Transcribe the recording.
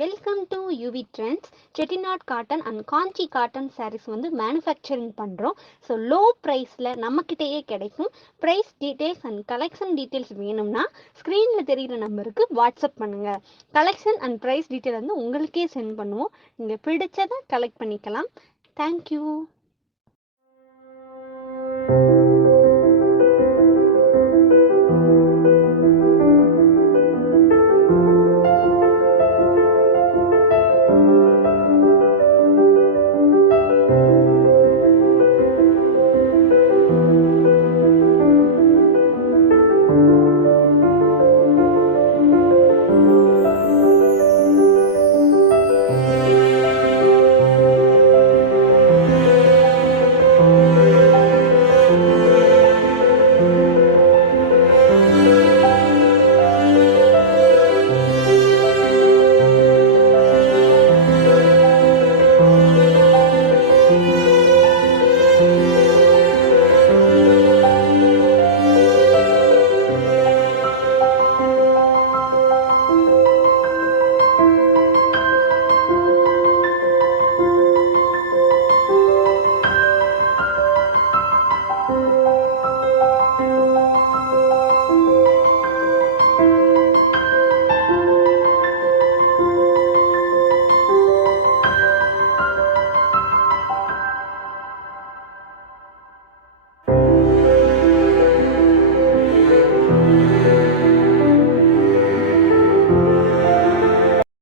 Welcome to UV Trendz. Chettinad Cotten and Kanchi Cotton sarees வந்து manufacturing பண்ணுறோம். So low ப்ரைஸில் நம்மக்கிட்டேயே கிடைக்கும். Price details and collection details வேணும்னா ஸ்க்ரீனில் தெரிகிற நம்பருக்கு வாட்ஸ்அப் பண்ணுங்கள். கலெக்ஷன் அண்ட் ப்ரைஸ் டீட்டெயில் வந்து உங்களுக்கே சென்ட் பண்ணுவோம். நீங்கள் பிடிச்சதை கலெக்ட் பண்ணிக்கலாம். தேங்க்யூ.